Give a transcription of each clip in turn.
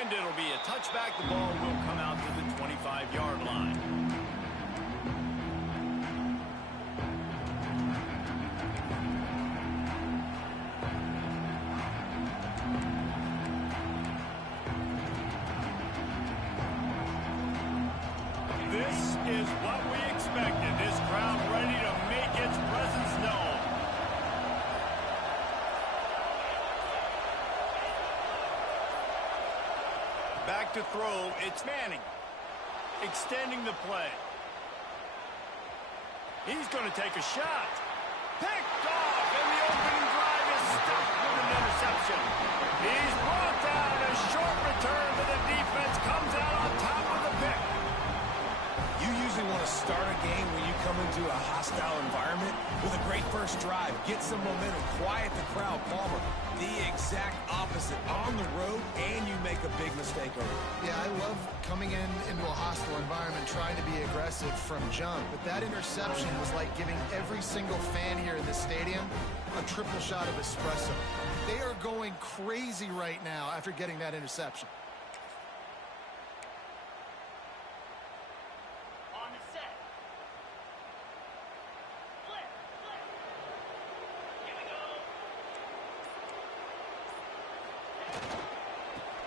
And it'll be a touchback. The ball will come out to the 25-yard line. This is what we expected. This crowd ready to make its presence known. Back to throw, it's Manning. Extending the play. He's going to take a shot. Picked off, and the opening drive is stopped with an interception. He's brought down. A short return, but the defense comes out on top of the pick. You usually want to start a game when you come into a hostile environment with a great first drive. Get some momentum, quiet the crowd. Palmer, the exact opposite. On the road, and you make a big mistake over it. Yeah, I love coming into a hostile environment, trying to be aggressive from jump. But that interception was like giving every single fan here in the stadium a triple shot of espresso. They are going crazy right now after getting that interception.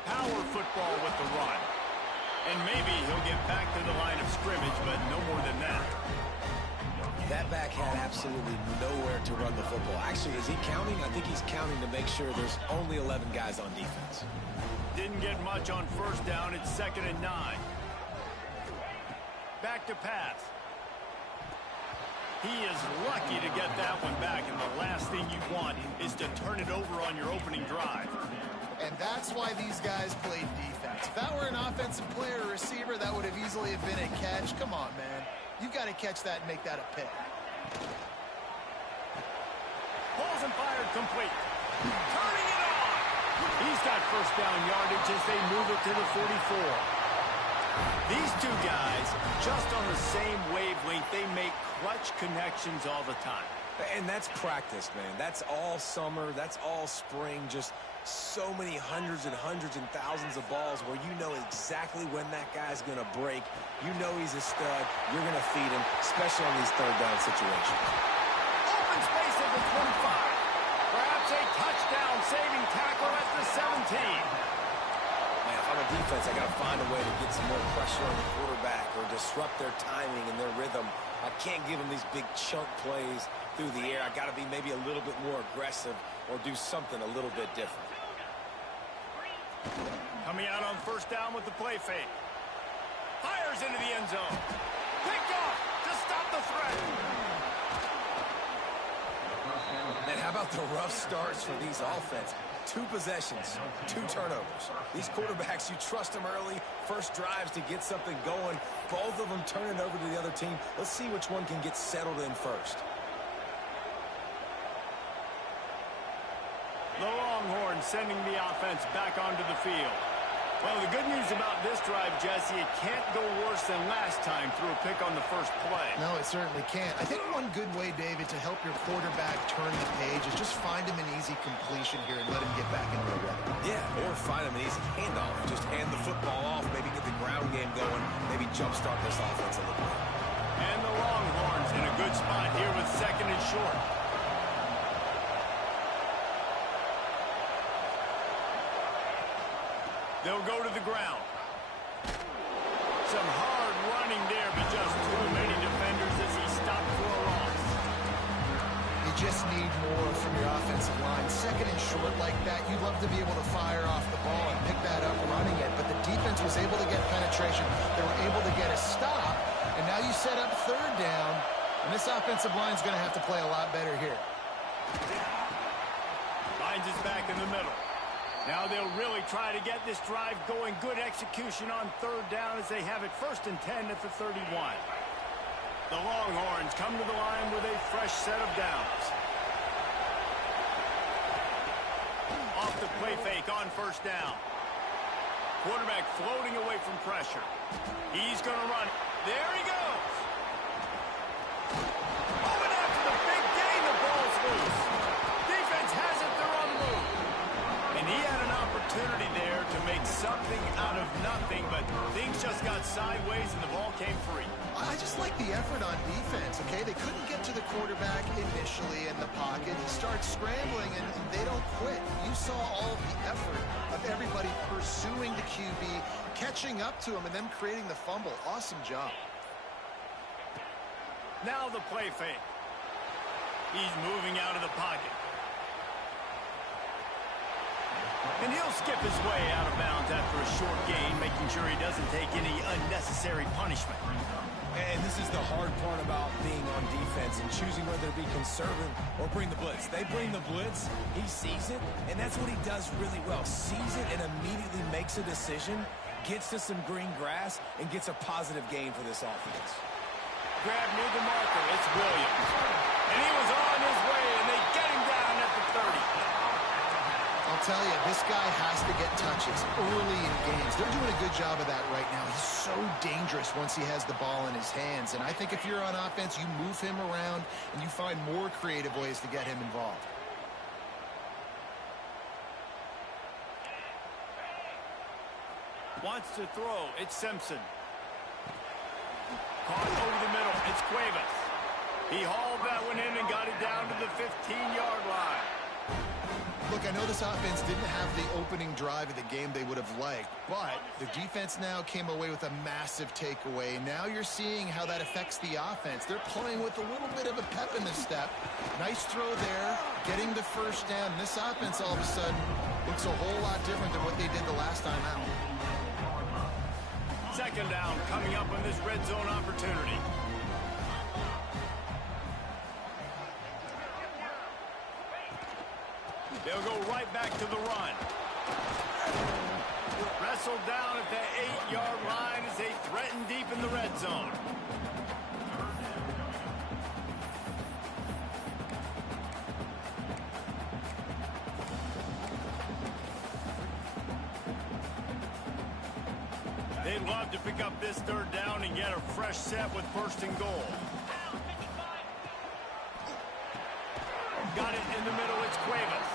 Power football with the run. And maybe he'll get back to the line of scrimmage, but no more than that. That back had absolutely nowhere to run the football. Actually, is he counting? I think he's counting to make sure there's only 11 guys on defense. Didn't get much on first down. It's 2nd and 9. Back to pass. He is lucky to get that one back, and the last thing you want is to turn it over on your opening drive. And that's why these guys played defense. If that were an offensive player or receiver, that would have easily have been a catch. Come on, man. You've got to catch that and make that a pick. Balls and fired complete. Turning it on. He's got first down yardage as they move it to the 44. These two guys, just on the same wavelength, they make clutch connections all the time. And that's practice, man. That's all summer. That's all spring. Just so many hundreds and thousands of balls where you know exactly when that guy's going to break. You know he's a stud. You're going to feed him, especially on these third down situations. Open space at the 25. Perhaps a touchdown-saving tackle at the 17. Man, if I'm a defense, I got to find a way to get some more pressure on the quarterback or disrupt their timing and their rhythm. I can't give them these big chunk plays through the air. I got to be maybe a little bit more aggressive or do something a little bit different. Coming out on first down with the play fake. Fires into the end zone. Picked off to stop the threat. And how about the rough starts for these offense? 2 possessions, 2 turnovers. These quarterbacks, you trust them early, first drives to get something going. Both of them turn it over to the other team. Let's see which one can get settled in first. The Longhorns sending the offense back onto the field. Well, the good news about this drive, Jesse, it can't go worse than last time through a pick on the first play. No, it certainly can't. I think one good way, David, to help your quarterback turn the page is just find him an easy completion here and let him get back into the rhythm. Yeah, or find him an easy handoff. Just hand the football off, maybe get the ground game going, maybe jumpstart this offense a little bit. And the Longhorns in a good spot here with 2nd and short. They'll go to the ground. Some hard running there, but just too many defenders as he stopped for a loss. You just need more from your offensive line. 2nd and short like that, you'd love to be able to fire off the ball and pick that up running it, but the defense was able to get penetration. They were able to get a stop, and now you set up 3rd down, and this offensive line is going to have to play a lot better here. Finds his back in the middle. Now they'll really try to get this drive going. Good execution on 3rd down as they have it 1st and 10 at the 31. The Longhorns come to the line with a fresh set of downs. Off the play fake on 1st down. Quarterback floating away from pressure. He's going to run. There he goes. Oh, and after the big gain, the ball's loose. Defense has it. They're on the move. And he had an opportunity opportunity there to make something out of nothing, but things just got sideways and the ball came free. I just like the effort on defense, okay? They couldn't get to the quarterback initially in the pocket. He starts scrambling, and they don't quit. You saw all of the effort of everybody pursuing the QB, catching up to him, and then creating the fumble. Awesome job. Now the play fake. He's moving out of the pocket. And he'll skip his way out of bounds after a short gain, making sure he doesn't take any unnecessary punishment. And this is the hard part about being on defense and choosing whether to be conservative or bring the blitz. They bring the blitz, he sees it, and that's what he does really well. Sees it and immediately makes a decision, gets to some green grass, and gets a positive gain for this offense. Grab near the marker. It's Williams. And he was on his way, and they get him down at the 30. I'll tell you, this guy has to get touches early in games. They're doing a good job of that right now. He's so dangerous once he has the ball in his hands. And I think if you're on offense, you move him around, and you find more creative ways to get him involved. Wants to throw. It's Simpson. Caught over the middle. It's Cuevas. He hauled that one in and got it down to the 15-yard line. Look, I know this offense didn't have the opening drive of the game they would have liked, but the defense now came away with a massive takeaway. Now you're seeing how that affects the offense. They're playing with a little bit of a pep in the step. Nice throw there, getting the first down. This offense all of a sudden looks a whole lot different than what they did the last time out. Second down coming up on this red zone opportunity. They'll go right back to the run. Wrestled down at the 8-yard line as they threaten deep in the red zone. They'd love to pick up this third down and get a fresh set with first and goal. Got it in the middle. It's Cuevas.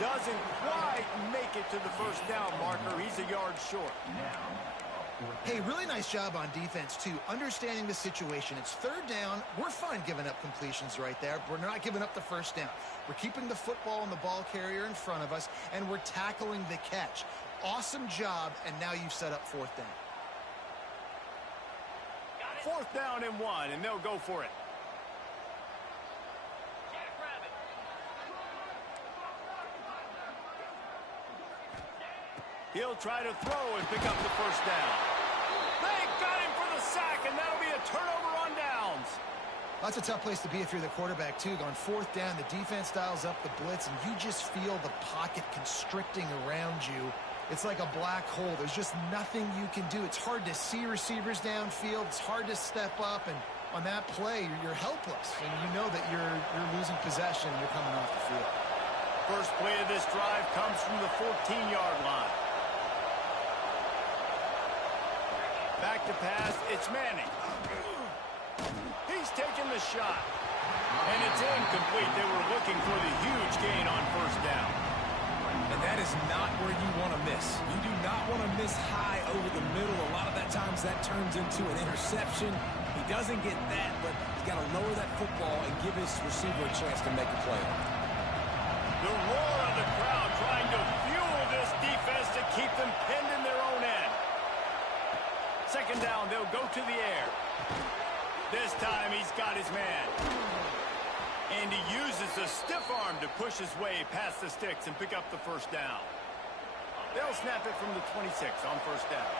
Doesn't quite make it to the first down marker. He's a yard short. Hey, really nice job on defense, too. Understanding the situation. It's third down. We're fine giving up completions right there. We're not giving up the first down. We're keeping the football and the ball carrier in front of us, and we're tackling the catch. Awesome job, and now you've set up fourth down. Fourth down and 1, and they'll go for it. He'll try to throw and pick up the first down. They got him for the sack, and that'll be a turnover on downs. That's a tough place to be if you're the quarterback, too. On fourth down, the defense dials up the blitz, and you just feel the pocket constricting around you. It's like a black hole. There's just nothing you can do. It's hard to see receivers downfield. It's hard to step up, and on that play, you're helpless, and you know that you're losing possession. You're coming off the field. First play of this drive comes from the 14-yard line. Back to pass, it's Manning. He's taking the shot. And it's incomplete. They were looking for the huge gain on first down. And that is not where you want to miss. You do not want to miss high over the middle. A lot of that times that turns into an interception. He doesn't get that, but he's got to lower that football and give his receiver a chance to make a play. The roar of the crowd trying to fuel this defense to keep them pinned in their own end. Second down, they'll go to the air. This time he's got his man. And he uses a stiff arm to push his way past the sticks and pick up the first down. They'll snap it from the 26 on first down.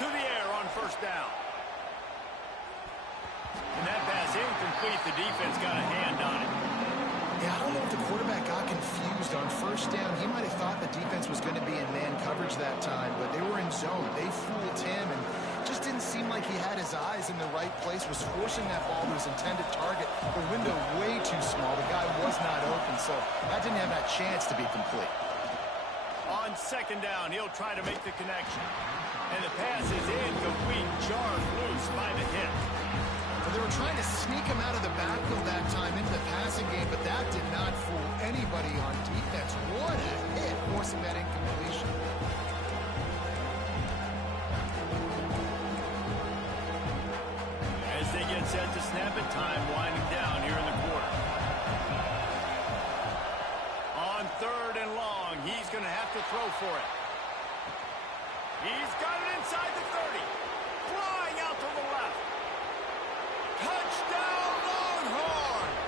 To the air on first down. And that pass incomplete. The defense got a hand on it. Yeah, I don't know if the quarterback got confused on first down. He might have thought the defense was going to be in man coverage that time, but they were in zone. They fooled him, and just didn't seem like he had his eyes in the right place, was forcing that ball to his intended target. The window way too small. The guy was not open, so that didn't have that chance to be complete. On second down, he'll try to make the connection. And the pass is incomplete, jarred loose by the hit. They were trying to sneak him out of the backfield that time into the pass passing game, but that did not fool anybody on defense. What a hit, forcing that incompletion. As they get set to snap it, time winding down here in the quarter. On 3rd and long, he's going to have to throw for it. He's got it inside the 30. Flying out to the left. Touchdown, Longhorns!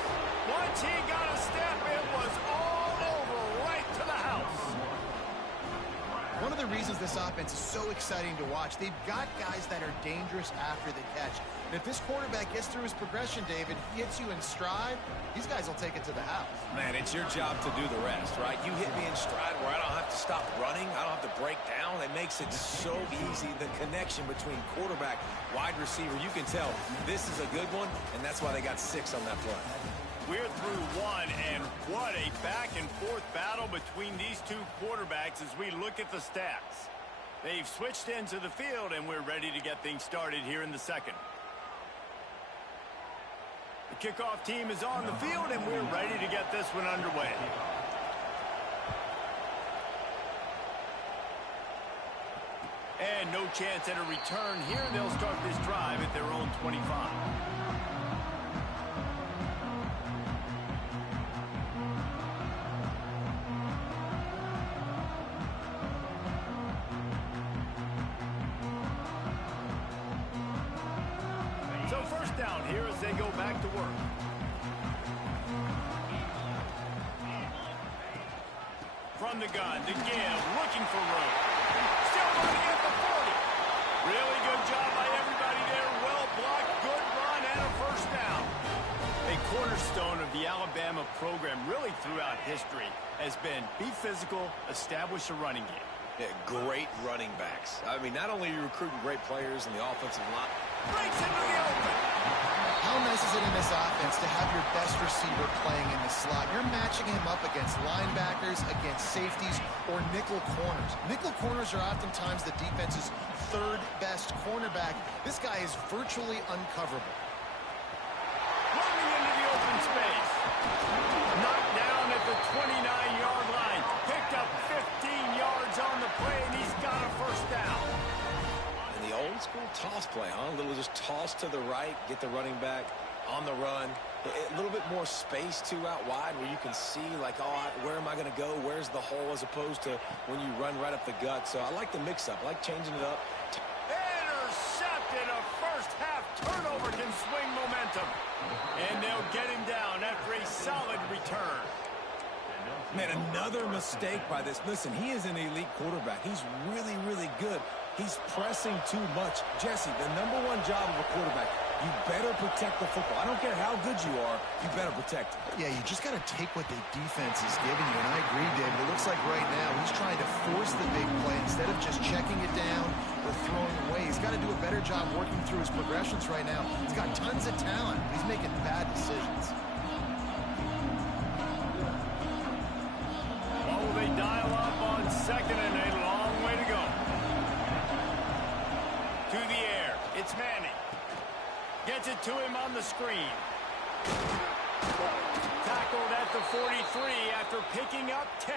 Once he got a step, it was all over right to the house. One of the reasons this offense is so exciting to watch, they've got guys that are dangerous after the catch. And if this quarterback gets through his progression, David, hits you in stride, these guys will take it to the house. Man, it's your job to do the rest, right? You hit me in stride where I don't have to stop running. I don't have to break down. It makes it so easy. The connection between quarterback, wide receiver, you can tell this is a good one, and that's why they got 6 on that play. We're through 1, and what a back-and-forth battle between these two quarterbacks as we look at the stats. They've switched into the field, and we're ready to get things started here in the second. The kickoff team is on the field, and we're ready to get this one underway. And no chance at a return here. They'll start this drive at their own 25. So first down here as they go back to work. From the gun, the give, looking for room. Still running at the 40. Really good job by everybody there. Well blocked, good run, and a first down. A cornerstone of the Alabama program really throughout history has been be physical, establish a running game. Yeah, great running backs. I mean, not only are you recruiting great players in the offensive line. Breaks into the open. How nice is it in this offense to have your best receiver playing in the slot? You're matching him up against linebackers, against safeties, or nickel corners. Nickel corners are oftentimes the defense's 3rd best cornerback. This guy is virtually uncoverable. Running into the open space. Knocked down at the 29-yard line. Picked up 15 yards on the play, and he's got a first down. And the old school toss play, huh? A little just toss to the right, get the running back on the run. A little bit more space, too, out wide where you can see, like, oh, where am I going to go? Where's the hole as opposed to when you run right up the gut. So I like the mix-up. I like changing it up. Intercepted. A first-half turnover can swing momentum. And they'll get him down after a solid return. Man, another mistake by this. Listen, he is an elite quarterback. He's really, really good. He's pressing too much. Jesse, the #1 job of a quarterback, you better protect the football. I don't care how good you are, you better protect it. Yeah, you just got to take what the defense is giving you, and I agree, David. It looks like right now he's trying to force the big play instead of just checking it down or throwing away. He's got to do a better job working through his progressions right now. He's got tons of talent. He's making bad decisions. What will they dial up on 2nd and a long way to go? To the air. It's Manning. Gets it to him on the screen. Tackled at the 43 after picking up 10.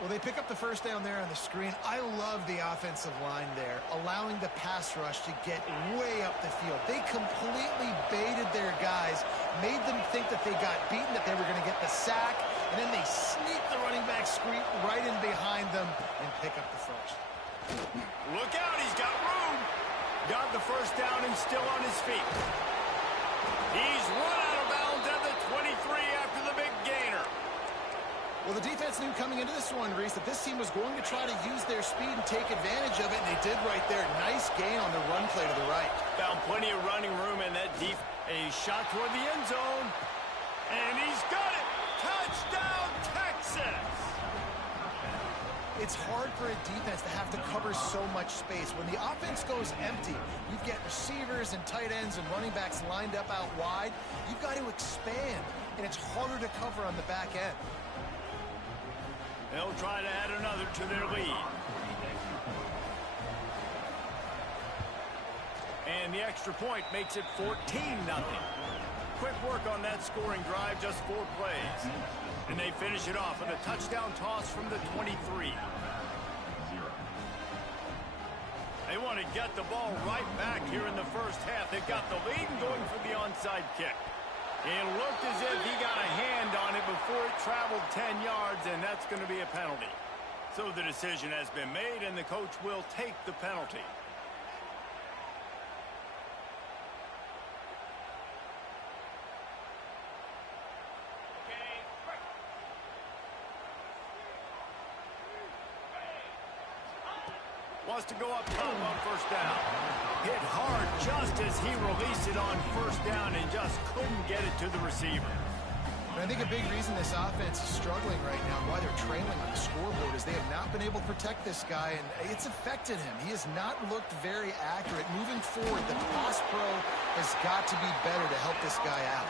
Well, they pick up the first down there on the screen. I love the offensive line there, allowing the pass rush to get way up the field. They completely baited their guys, made them think that they got beaten, that they were going to get the sack, and then they sneak the running back screen right in behind them and pick up the first. Look out, he's got room. Got the first down and still on his feet. He's run out of bounds at the 23 after the big gainer. Well, the defense knew coming into this one, Reese, that this team was going to try to use their speed and take advantage of it, and they did right there. Nice gain on the run play to the right. Found plenty of running room in that deep. A shot toward the end zone. And he's got it. Touchdown, Texas. It's hard for a defense to have to cover so much space. When the offense goes empty, you get receivers and tight ends and running backs lined up out wide. You've got to expand, and it's harder to cover on the back end. They'll try to add another to their lead. And the extra point makes it 14-0. quick work on that scoring drive, just 4 plays. And they finish it off with a touchdown toss from the 23. They want to get the ball right back here in the first half. They've got the lead and going for the onside kick. It looked as if he got a hand on it before it traveled 10 yards, and that's going to be a penalty. So the decision has been made, and the coach will take the penalty. Wants to go up top on first down. Hit hard just as he released it on first down and just couldn't get it to the receiver. And I think a big reason this offense is struggling right now, why they're trailing on the scoreboard, is they have not been able to protect this guy, and it's affected him. He has not looked very accurate. Moving forward, the pass pro has got to be better to help this guy out.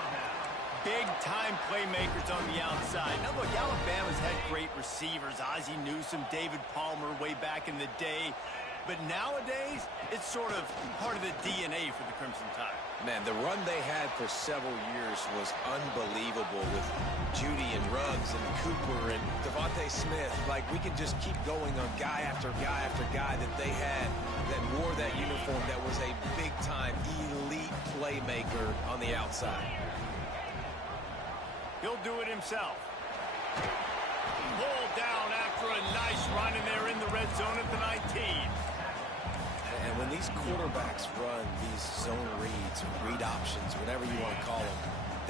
Big-time playmakers on the outside. Now, look, Alabama's had great receivers. Ozzie Newsome, David Palmer way back in the day. But nowadays, it's sort of part of the DNA for the Crimson Tide. Man, the run they had for several years was unbelievable with Judy and Ruggs and Cooper and Devontae Smith. Like, we could just keep going on guy after guy after guy that they had that wore that uniform that was a big-time elite playmaker on the outside. He'll do it himself. Pulled down after a nice run, and they're in the red zone at the 19. And when these quarterbacks run these zone reads, read options, whatever you want to call them,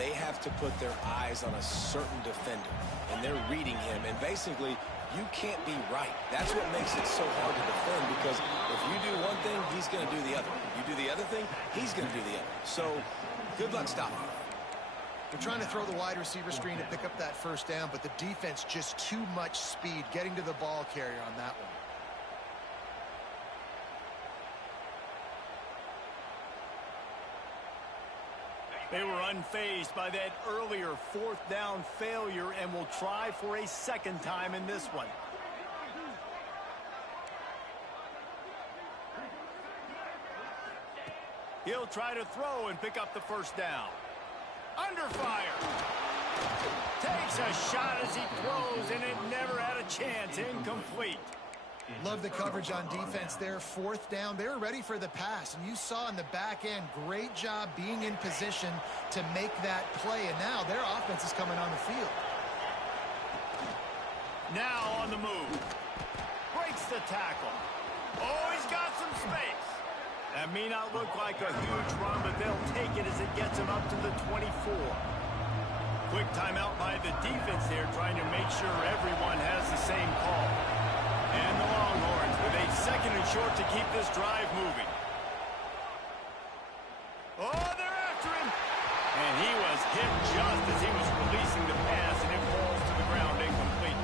they have to put their eyes on a certain defender, and they're reading him. And basically, you can't be right. That's what makes it so hard to defend, because if you do one thing, he's going to do the other. If you do the other thing, he's going to do the other. So good luck stopping him. They're trying to throw the wide receiver screen to pick up that first down, but the defense just too much speed getting to the ball carrier on that one. They were unfazed by that earlier fourth down failure and will try for a second time in this one. He'll try to throw and pick up the first down. Under fire. Takes a shot as he throws, and it never had a chance. Incomplete. Love the coverage on defense there. Fourth down. They were ready for the pass, and you saw in the back end, great job being in position to make that play, and now their offense is coming on the field. Now on the move. Breaks the tackle. Oh, he's got some space. That may not look like a huge run, but they'll take it as it gets him up to the 24. Quick timeout by the defense there, trying to make sure everyone has the same call. And the Longhorns with a second and short to keep this drive moving. Oh, they're after him. And he was hit just as he was releasing the pass, and it falls to the ground incomplete.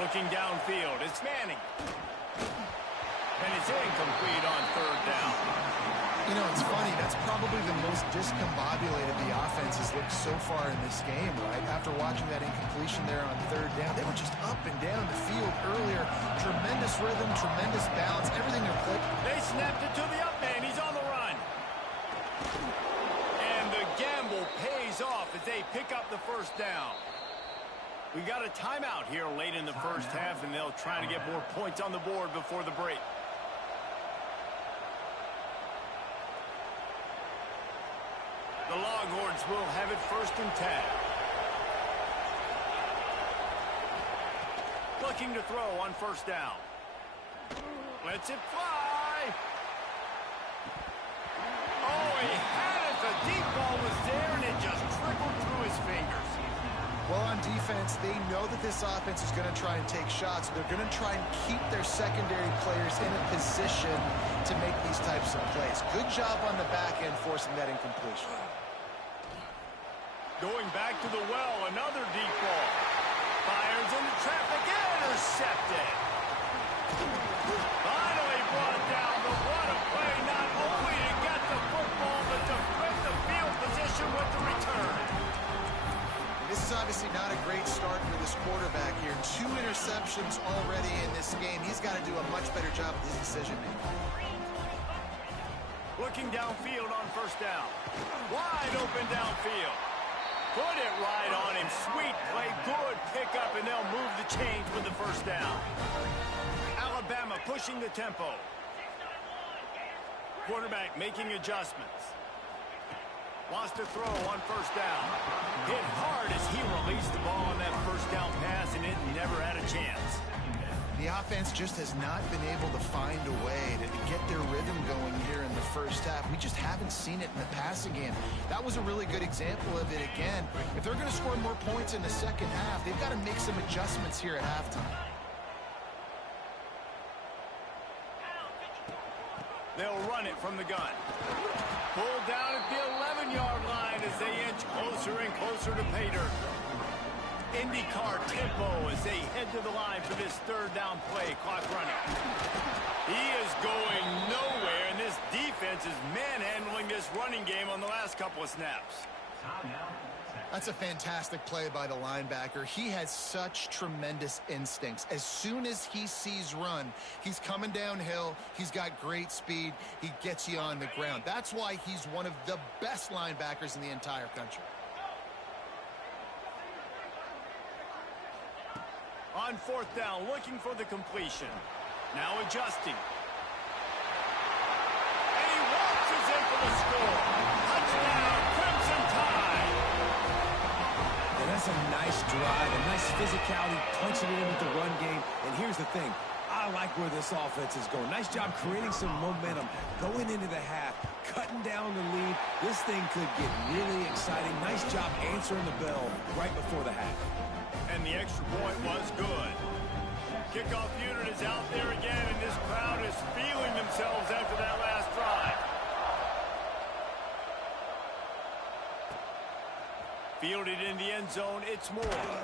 Looking downfield, it's Manning. And it's incomplete on third down. You know, it's funny. That's probably the most discombobulated the offense has looked so far in this game, right? After watching that incompletion there on third down, they were just up and down the field earlier. Tremendous rhythm, tremendous balance, everything they're playing. They snapped it to the up man. He's on the run. And the gamble pays off as they pick up the first down. We got a timeout here late in the first half, and they'll try to get more points on the board before the break. The Longhorns will have it first and 10. Looking to throw on first down. Lets it fly. Oh, he had it. The deep ball was there, and it just trickled through his fingers. Well, on defense, they know that this offense is going to try and take shots. So they're going to try and keep their secondary players in a position to make these types of plays. Good job on the back end forcing that incompletion. Going back to the well, another deep ball. Fires into traffic, intercepted. already in this game. He's got to do a much better job with his decision-making. Looking downfield on first down. Wide open downfield. Put it right on him. Sweet play. Good pickup, and they'll move the chains with the first down. Alabama pushing the tempo. Quarterback making adjustments. Wants to throw on first down. Hit hard as he released the ball on that first down pass, and it never had a chance. The offense just has not been able to find a way to get their rhythm going here in the first half. We just haven't seen it in the passing game. That was a really good example of it again. If they're going to score more points in the second half, they've got to make some adjustments here at halftime. They'll run it from the gun. Pulled down at the 11-yard line as they inch closer and closer to pay dirt. IndyCar tempo as they head to the line for this third down play. Clock running. He is going nowhere, and this defense is manhandling this running game on the last couple of snaps. That's a fantastic play by the linebacker. He has such tremendous instincts. As soon as he sees run, he's coming downhill. He's got great speed. He gets you on the ground. That's why he's one of the best linebackers in the entire country. On fourth down, looking for the completion. Now adjusting. And he walks in for the score. Touchdown, Crimson Tide. And that's a nice drive, a nice physicality, punching it in with the run game. And here's the thing. I like where this offense is going. Nice job creating some momentum, going into the half, cutting down the lead. This thing could get really exciting. Nice job answering the bell right before the half. And the extra point was good. Kickoff unit is out there again, and this crowd is feeling themselves after that last drive. Fielded in the end zone, it's Moore.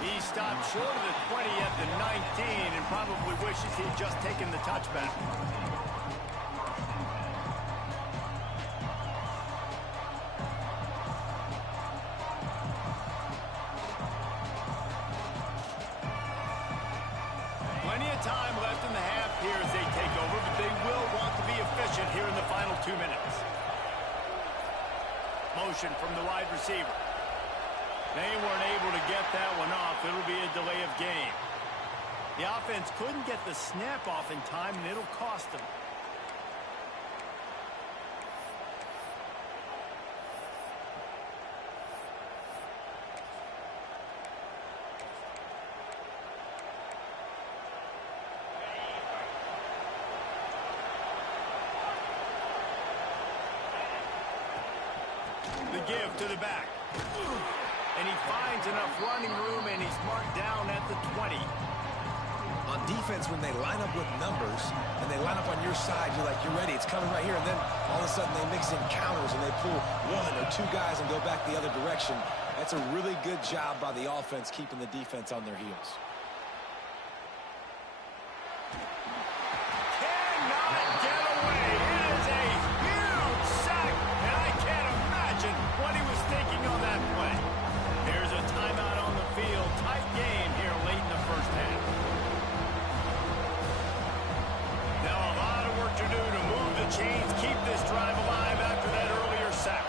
He stopped short of the 20 at the 19 and probably wishes he'd just taken the touchback. Time left in the half here as they take over, but they will want to be efficient here in the final 2 minutes. Motion from the wide receiver. They weren't able to get that one off. It'll be a delay of game. The offense couldn't get the snap off in time, and it'll cost them. The give to the back. And he finds enough running room, and he's marked down at the 20. On defense, when they line up with numbers and they line up on your side, you're like, you're ready, it's coming right here. And then all of a sudden they mix in counters and they pull one or two guys and go back the other direction. That's a really good job by the offense keeping the defense on their heels. Cannot get away. It is a huge sack, and I can't imagine what he was thinking on that play. Here's a timeout on the field. Tight game here late in the first half. Now a lot of work to do to move the chains, keep this drive alive after that earlier sack.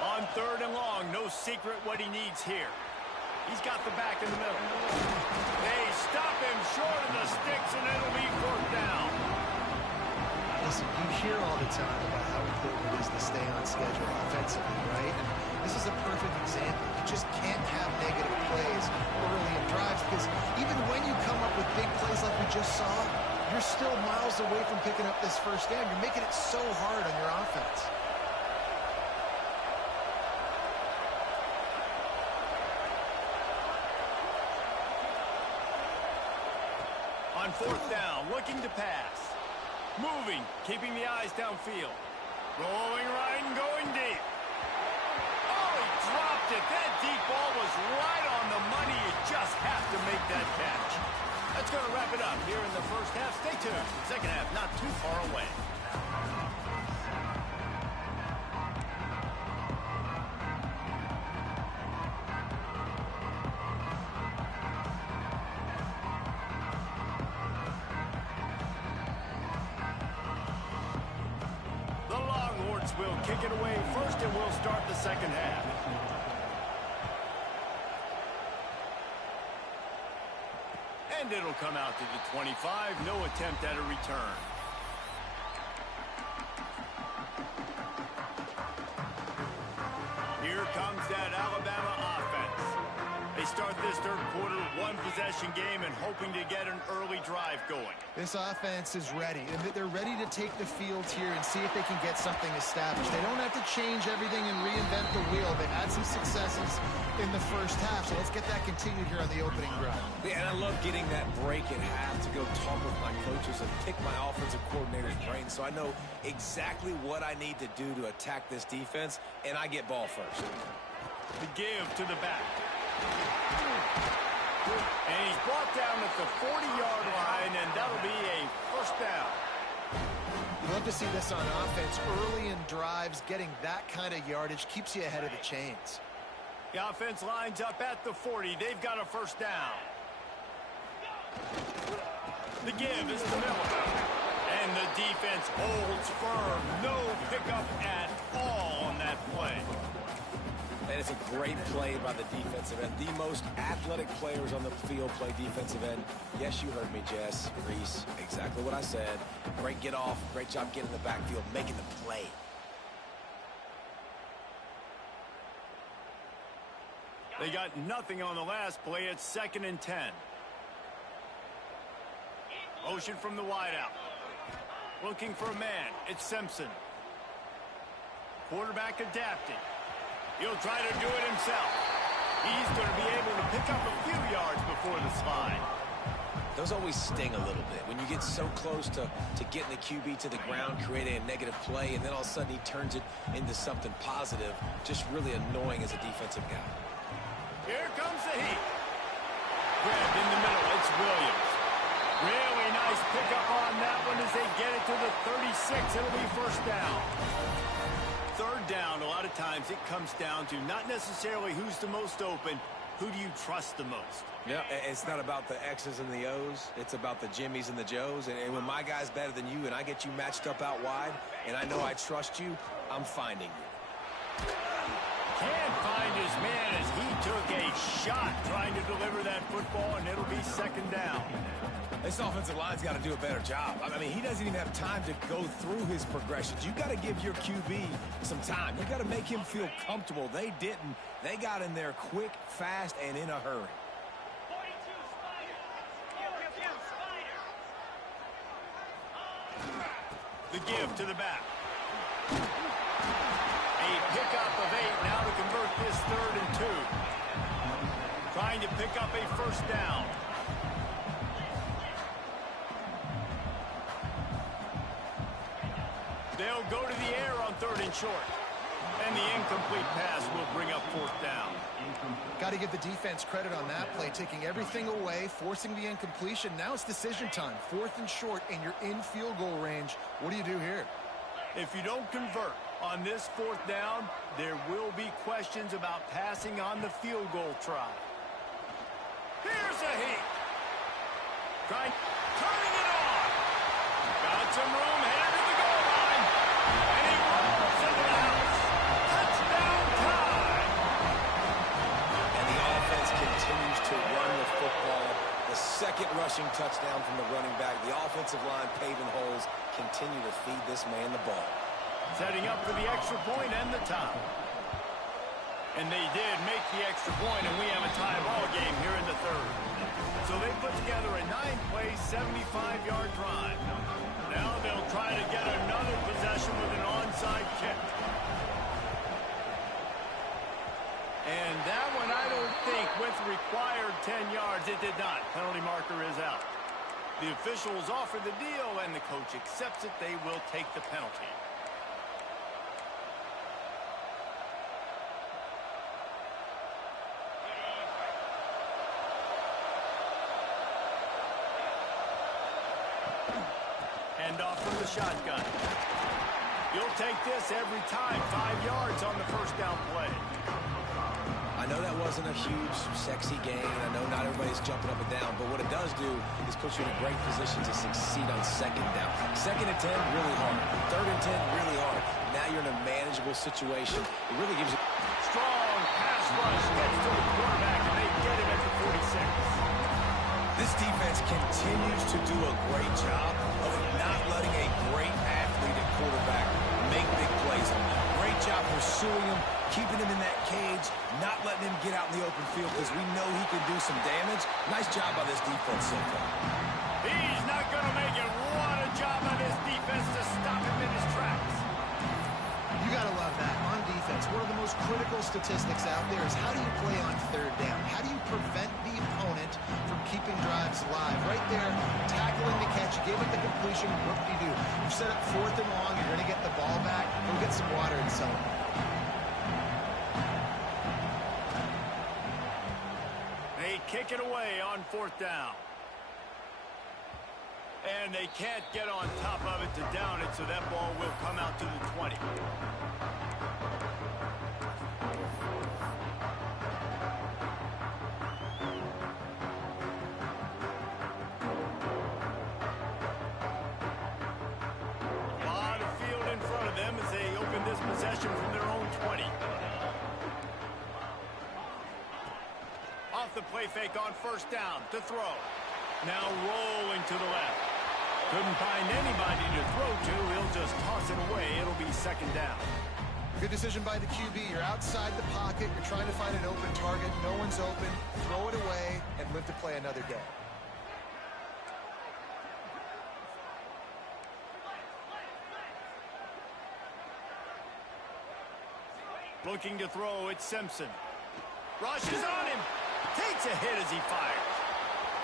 On third and long, no secret what he needs here. He's got the back in the middle. They stop him short of the sticks, and it'll be fourth down. Listen, you hear all the time about how important it is to stay on schedule offensively, right? And this is a perfect example. You just can't have negative plays early in drives because even when you come up with big plays like we just saw, you're still miles away from picking up this first down. You're making it so hard on your offense. On fourth down, looking to pass. Moving, keeping the eyes downfield. Rolling right and going deep. Oh, he dropped it. That deep ball was right on the money. You just have to make that catch. That's going to wrap it up here in the first half. Stay tuned. Second half, not too far away. defense will kick it away first, and we'll start the second half. And it'll come out to the 25. No attempt at a return. Here comes that Alabama offense. They start this third quarter, one-possession game, and hoping to get an early drive going. This offense is ready, and they're ready to take the field here and see if they can get something established. They don't have to change everything and reinvent the wheel. They've had some successes in the first half, so let's get that continued here on the opening drive. Yeah, and I love getting that break at half to go talk with my coaches and pick my offensive coordinator's brain, so I know exactly what I need to do to attack this defense, and I get ball first. The give to the back. And he's brought down at the 40-yard line, and that'll be a first down. You love to see this on offense. Early in drives, getting that kind of yardage keeps you ahead of the chains. The offense lines up at the 40. They've got a first down. The give is the middle. And the defense holds firm. No pickup at all on that play. And it's a great play by the defensive end. The most athletic players on the field play defensive end. Yes, you heard me, Jess, Reese. Exactly what I said. Great get off. Great job getting in the backfield, making the play. They got nothing on the last play. It's 2nd and 10. Motion from the wideout. Looking for a man. It's Simpson. Quarterback adapting. He'll try to do it himself. He's going to be able to pick up a few yards before the slide. Those always sting a little bit. When you get so close to getting the QB to the ground, creating a negative play, and then all of a sudden he turns it into something positive, just really annoying as a defensive guy. Here comes the heat. Grabbed in the middle. It's Williams. Really nice pickup on that one as they get it to the 36. It'll be first down. Third down, a lot of times it comes down to not necessarily who's the most open, who do you trust the most? Yeah, it's not about the X's and the O's. It's about the Jimmys and the Joes. And when my guy's better than you and I get you matched up out wide and I know I trust you, I'm finding you. Can't find his man as he took a shot trying to deliver that football, and it'll be 2nd down. This offensive line's got to do a better job. I mean, he doesn't even have time to go through his progressions. You got to give your QB some time. You got to make him feel comfortable. They didn't. They got in there quick, fast, and in a hurry. The give to the back. A pickup of 8 now to convert this 3rd and 2. Trying to pick up a first down. They'll go to the air on 3rd and short. And the incomplete pass will bring up 4th down. Got to give the defense credit on that play, taking everything away, forcing the incompletion. Now it's decision time. 4th and short, and you're in field goal range. What do you do here? If you don't convert on this 4th down, there will be questions about passing on the field goal try. Here's a heat. Turning it on. Got some room, headed to the goal line. And he rolls into the house. Touchdown time. And the offense continues to run the football. The 2nd rushing touchdown from the running back. The offensive line paving holes. Continue to feed this man the ball. Setting up for the extra point and the tie. And they did make the extra point, and we have a tie ball game here in the 3rd. So they put together a 9-play, 75-yard drive. Now they'll try to get another possession with an onside kick. And that one, I don't think, with required 10 yards, it did not. Penalty marker is out. The officials offer the deal, and the coach accepts it. They will take the penalty. Hand off from the shotgun. You'll take this every time. 5 yards on the first down play. I know that wasn't a huge, sexy game. I know not everybody's jumping up and down, but what it does do is put you in a great position to succeed on 2nd down. 2nd and 10, really hard. 3rd and 10, really hard. Now you're in a manageable situation. It really gives you... Strong pass rush gets to the quarterback, and they get him at the 46. This defense continues to do a great job of not letting a great athlete at quarterback make big plays on them. Great job pursuing him, keeping him in that cage, not letting him get out in the open field because we know he can do some damage. Nice job by this defense so far. He's not going to make it. What a job by this defense to stop him in his tracks. You got to love that. On defense, one of the most critical statistics out there is how do you play on third down? How do you prevent the opponent from keeping drives alive? Right there, tackling the catch, you gave it the completion, what do you do? You set up 4th and long, you're going to get the ball back, go get some water and celebrate. They kick it away on 4th down. And they can't get on top of it to down it, so that ball will come out to the 20. A lot of field in front of them as they open this possession from their own 20. Off the play fake on 1st down to throw. Now rolling to the left. Couldn't find anybody to throw to. He'll just toss it away. It'll be 2nd down. Good decision by the QB. You're outside the pocket. You're trying to find an open target. No one's open. Throw it away and live to play another day. Looking to throw, it's Simpson. Rushes on him. Takes a hit as he fires.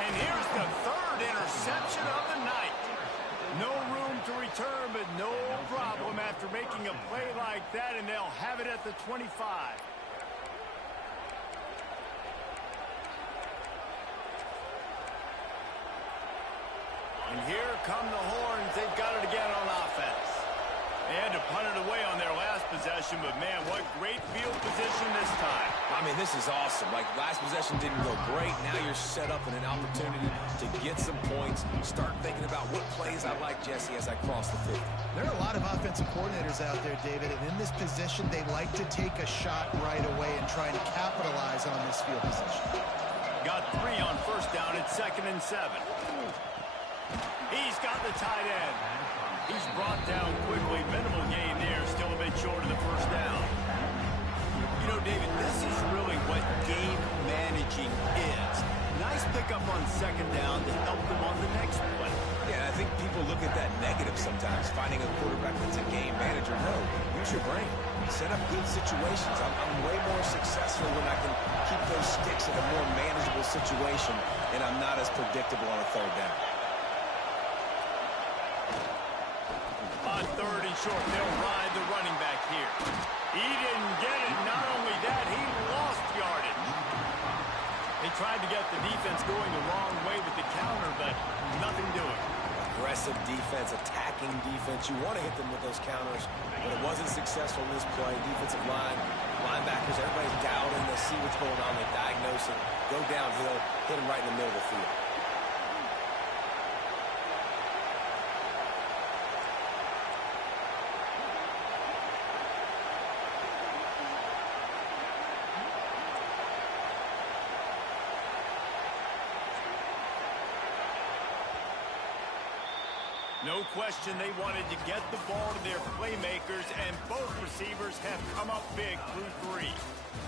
And here's the 3rd interception of the night. No room to return, but no problem after making a play like that, and they'll have it at the 25. And here come the horns. They've got it again on offense. They had to punt it away on their last possession, but man, what great field position this time. I mean, this is awesome. Like, last possession didn't go great. Now you're set up in an opportunity to get some points. Start thinking about what plays I like, Jesse, as I cross the 50. There are a lot of offensive coordinators out there, David, and in this position, they like to take a shot right away and try to capitalize on this field position. Got 3 on 1st down. It's 2nd and 7. He's got the tight end. He's brought down quickly. Minimal gain there. Still a bit short of the 1st down. You know, David, this is really what game managing is. Nice pickup on 2nd down to help them on the next play. Yeah, I think people look at that negative sometimes, finding a quarterback that's a game manager. No, use your brain. Set up good situations. I'm way more successful when I can keep those sticks in a more manageable situation, and I'm not as predictable on a 3rd down. On 3rd and short, they'll ride the running back here. He didn't get it. Not only that, he lost yardage. They tried to get the defense going the wrong way with the counter, but nothing doing. Aggressive defense, attacking defense. You want to hit them with those counters, but it wasn't successful in this play. Defensive line, linebackers, everybody's doubting. They see what's going on. They diagnose it. Go downhill, hit them right in the middle of the field. No question they wanted to get the ball to their playmakers, and both receivers have come up big through 3.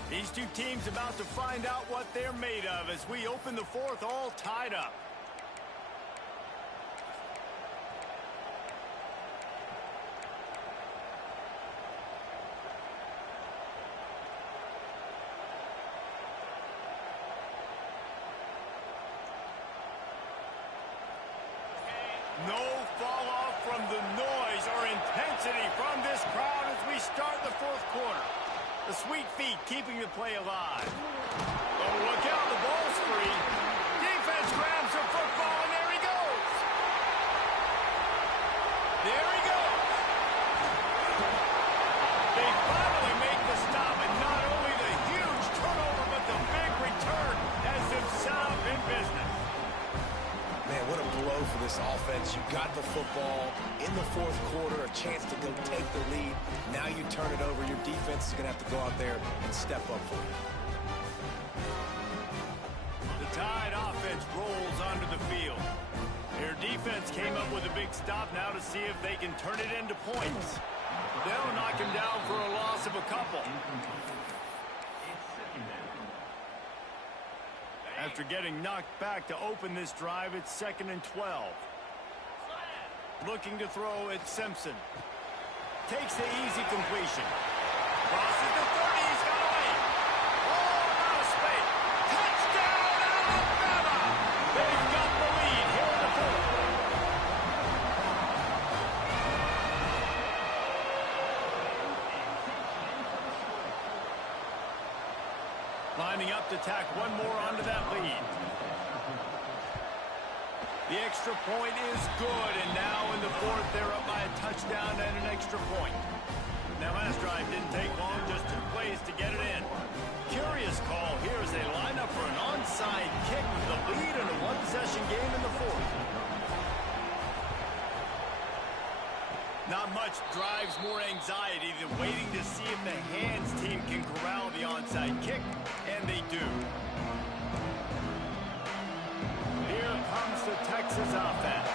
These two teams about to find out what they're made of as we open the 4th all tied up. No fall off from the noise or intensity from this crowd as we start the 4th quarter. The sweet feet keeping the play alive. Oh, look out, the ball's free. Defense grabs the football, and there he goes. There he goes. They finally make the stop, and not only the huge turnover, but the big return has them set up in business. Man, what a blow for this offense. You got the football in the 4th quarter, a chance to go take the lead. Now you turn it over, your defense is going to have to go out there and step up for you. The Tide offense rolls onto the field. Their defense came up with a big stop now to see if they can turn it into points. They'll knock him down for a loss of a couple. After getting knocked back to open this drive, it's 2nd and 12. Looking to throw at Simpson. Takes the easy completion. Crosses the 30. He's got away. Oh, not a spade. Touchdown, Alabama! They've got the lead here in the 4th. Lining up to tack one more onto that lead. The extra point is good, and now in the 4th, they're up by a touchdown and an extra point. Now, last drive didn't take long, just 2 plays to get it in. Curious call here as they line up for an onside kick with the lead in a one-possession game in the 4th. Not much drives more anxiety than waiting to see if the hands team can corral the onside kick, and they do. Here comes the Texas offense.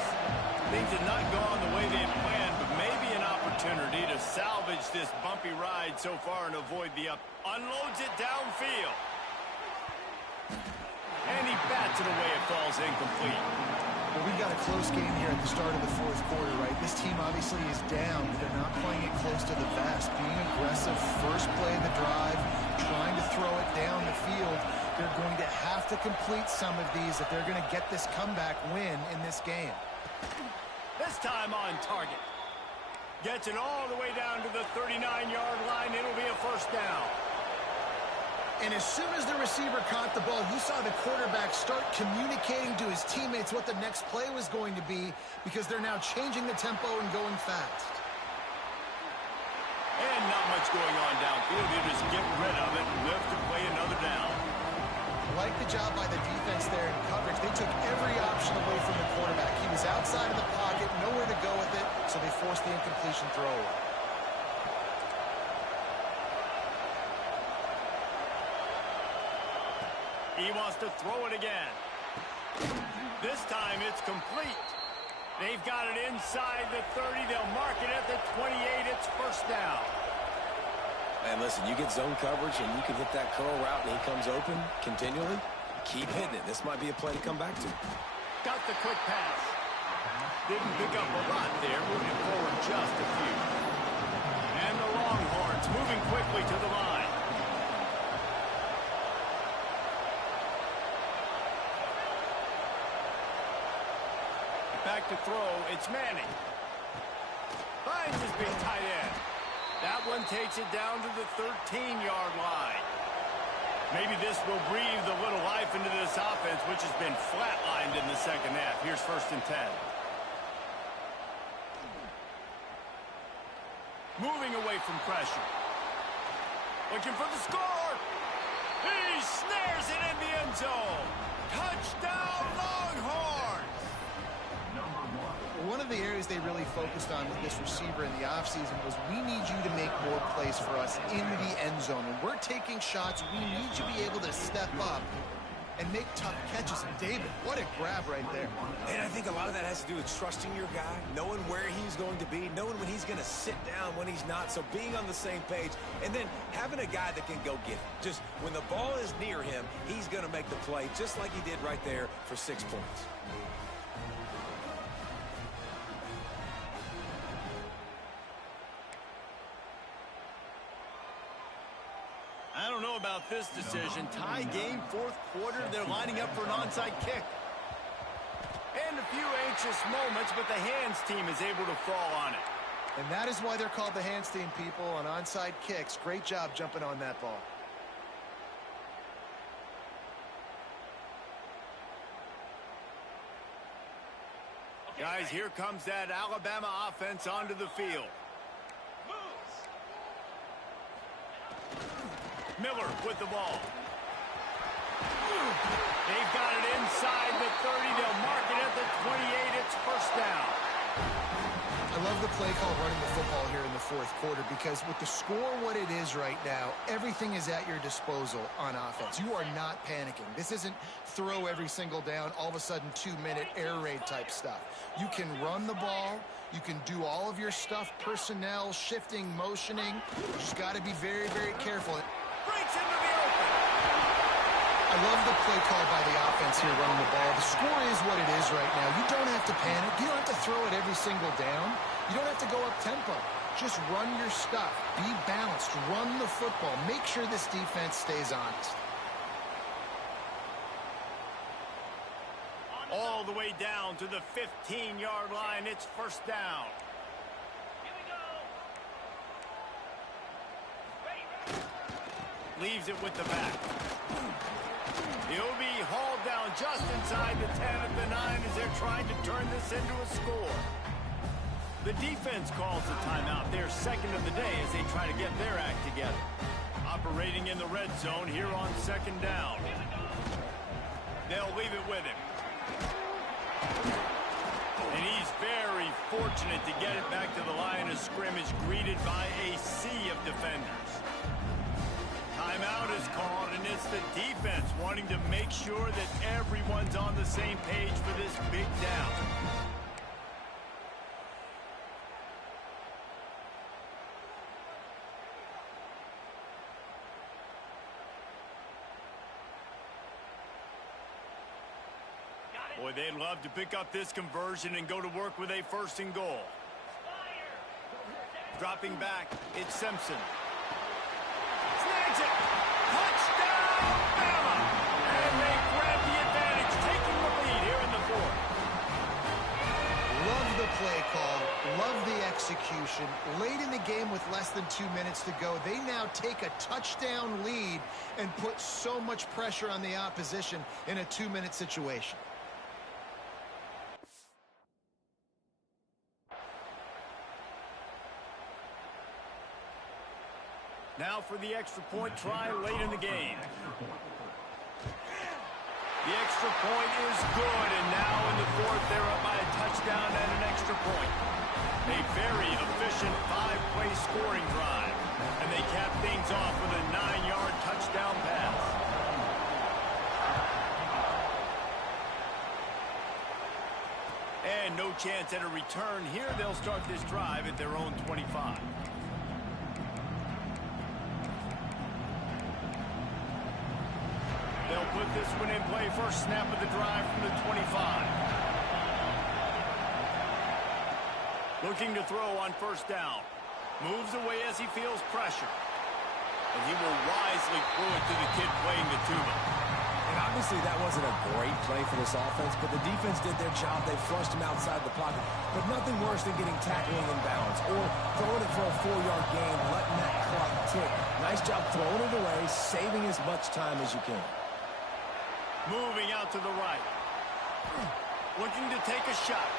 Things have not gone the way they had planned, but maybe an opportunity to salvage this bumpy ride so far and avoid the up. Unloads it downfield. And he bats it away. It falls incomplete. Well, we got a close game here at the start of the 4th quarter, right? This team obviously is down, but they're not playing it close to the vest. Being aggressive, first play of the drive, trying to throw it down the field. They're going to have to complete some of these if they're going to get this comeback win in this game. This time on target. Gets it all the way down to the 39-yard line. It'll be a 1st down. And as soon as the receiver caught the ball, you saw the quarterback start communicating to his teammates what the next play was going to be, because they're now changing the tempo and going fast. And not much going on downfield. You just get rid of it and live to play another down. I like the job by the defense there in coverage. They took every option away from the quarterback. He was outside of the pocket, nowhere to go with it, so they forced the incompletion throw. He wants to throw it again. This time it's complete. They've got it inside the 30. They'll mark it at the 28. It's 1st down. And listen, you get zone coverage and you can hit that curl route and he comes open continually. Keep hitting it. This might be a play to come back to. Got the quick pass. Didn't pick up a lot there, moving forward just a few. And the Longhorns moving quickly to the line. Back to throw, it's Manning. Finds his big tight end. That one takes it down to the 13-yard line. Maybe this will breathe a little life into this offense, which has been flatlined in the 2nd half. Here's 1st and 10. Moving away from pressure. Looking for the score. He snares it in the end zone. Touchdown, Longhorns! One of the areas they really focused on with this receiver in the offseason was, we need you to make more plays for us in the end zone. When we're taking shots, we need you to be able to step up and make tough catches. And David, what a grab right there. And I think a lot of that has to do with trusting your guy, knowing where he's going to be, knowing when he's going to sit down, when he's not. So being on the same page, and then having a guy that can go get it. Just when the ball is near him, he's going to make the play, just like he did right there for 6 points. I don't know about this decision. Tie game, 4th quarter. They're lining up for an onside kick. And a few anxious moments, but the hands team is able to fall on it. And that is why they're called the hands team, people, on onside kicks. Great job jumping on that ball. Guys, here comes that Alabama offense onto the field. Miller with the ball. They've got it inside the 30. They'll mark it at the 28. It's 1st down. I I love the play call running the football here in the fourth quarter because with the score what it is right now, everything is at your disposal on offense. You are not panicking. This isn't throw every single down, all of a sudden 2-minute air raid type stuff. You can run the ball. You can do all of your stuff, personnel, shifting, motioning. You just got to be very, very careful. Breaks into the open. I love the play call by the offense here running the ball. The score is what it is right now. You don't have to panic. You don't have to throw it every single down. You don't have to go up tempo. Just run your stuff. Be balanced. Run the football. Make sure this defense stays honest. All the way down to the 15-yard line. It's first down. Here we go. Leaves it with the back. He'll be hauled down just inside the 10 at the 9 as they're trying to turn this into a score. The defense calls the timeout. They're second of the day as they try to get their act together. Operating in the red zone here on second down. They'll leave it with him. And he's very fortunate to get it back to the line of scrimmage, greeted by a sea of defenders. Timeout is called, and it's the defense wanting to make sure that everyone's on the same page for this big down. Boy, they'd love to pick up this conversion and go to work with a first and goal. Dropping back, it's Simpson. Snags it! Touchdown, Bama! And they grab the advantage, taking the lead here in the fourth. Love the play call. Love the execution. Late in the game with less than 2 minutes to go, they now take a touchdown lead and put so much pressure on the opposition in a 2-minute situation. Now for the extra point try late in the game. The extra point is good, and now in the fourth, they're up by a touchdown and an extra point. A very efficient 5-play scoring drive, and they cap things off with a 9-yard touchdown pass. And no chance at a return here. They'll start this drive at their own 25. They'll put this one in play. First snap of the drive from the 25. Looking to throw on first down. Moves away as he feels pressure. And he will wisely throw it to the kid playing the tuba. And obviously that wasn't a great play for this offense, but the defense did their job. They flushed him outside the pocket. But nothing worse than getting tackled in bounds or throwing it for a 4-yard gain, letting that clock tick. Nice job throwing it away, saving as much time as you can. Moving out to the right. Looking to take a shot.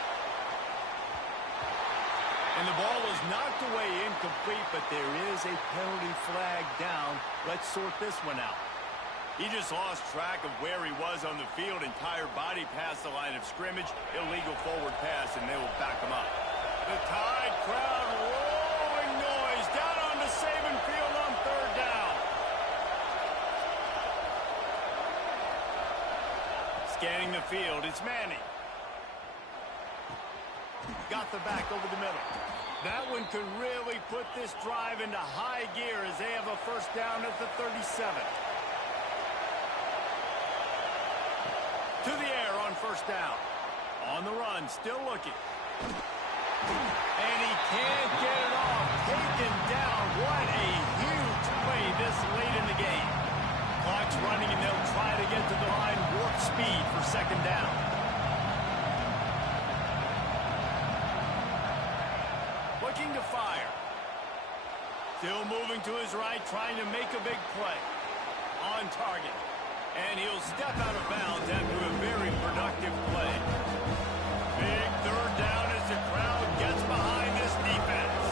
And the ball is knocked away incomplete, but there is a penalty flag down. Let's sort this one out. He just lost track of where he was on the field. Entire body past the line of scrimmage. Illegal forward pass, and they will back him up. The Tide crowd rolling noise down on the Saban field on third down. Scanning the field, it's Manning. Got the back over the middle. That one could really put this drive into high gear as they have a first down at the 37. To the air on first down. On the run, still looking. And he can't get it off. Taken down. What a huge play this late in the game. Clock's running, and they'll try to get to the line. Warp speed for second down. Looking to fire. Still moving to his right, trying to make a big play. On target. And he'll step out of bounds after a very productive play. Big third down as the crowd gets behind this defense.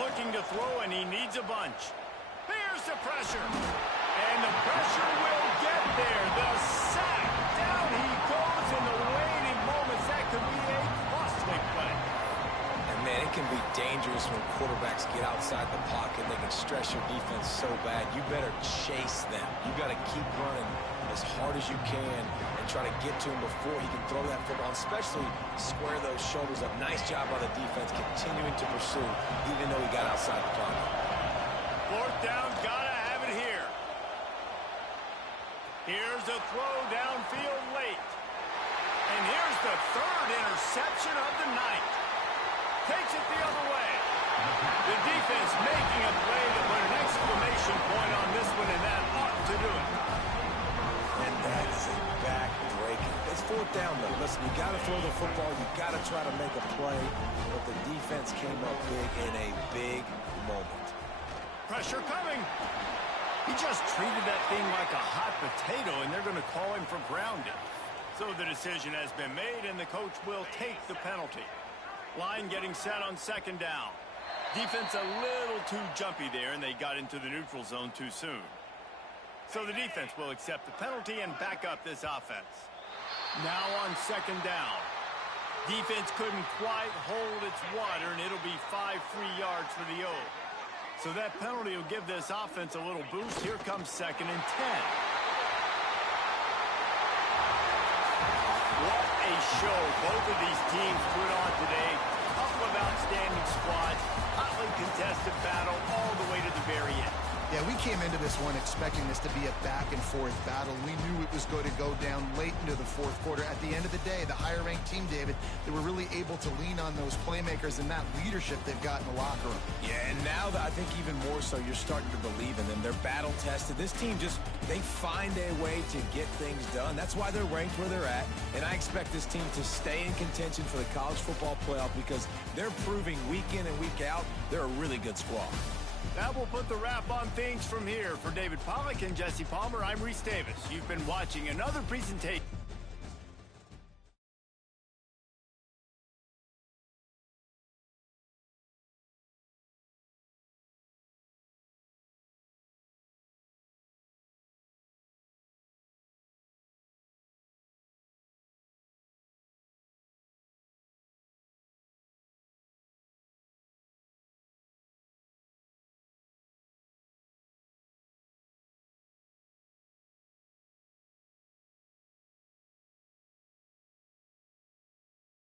Looking to throw, and he needs a bunch. Here's the pressure. And the pressure will get there. The sack. Down he goes in the waiting moments. That could be a costly play. And, man, it can be dangerous when quarterbacks get outside the pocket. They can stress your defense so bad. You better chase them. You got to keep running as hard as you can and try to get to him before he can throw that football, especially square those shoulders up. Nice job by the defense continuing to pursue, even though he got outside the pocket. Fourth down, gotta have it here. Here's a throw downfield late. And here's the third interception of the night. Takes it the other way. The defense making a play to put an exclamation point on this one, and that ought to do it. And that is a back-breaking. It's fourth down, though. Listen, you got to throw the football. You got to try to make a play. But the defense came up big in a big moment. Pressure coming. He just treated that thing like a hot potato, and they're going to call him for grounding. So the decision has been made, and the coach will take the penalty. Line getting set on second down. Defense a little too jumpy there, and they got into the neutral zone too soon. So the defense will accept the penalty and back up this offense. Now on second down. Defense couldn't quite hold its water, and it'll be 5 free yards for the O. So that penalty will give this offense a little boost. Here comes second and 10. What a show both of these teams put on today. Couple of outstanding squads, hotly contested battle all the way to the very end. Yeah, we came into this one expecting this to be a back-and-forth battle. We knew it was going to go down late into the fourth quarter. At the end of the day, the higher-ranked team, David, they were really able to lean on those playmakers and that leadership they've got in the locker room. Yeah, and now I think even more so, you're starting to believe in them. They're battle-tested. This team they find a way to get things done. That's why they're ranked where they're at. And I expect this team to stay in contention for the college football playoff because they're proving week in and week out they're a really good squad. That will put the wrap on things from here. For David Pollack and Jesse Palmer, I'm Reese Davis. You've been watching another presentation.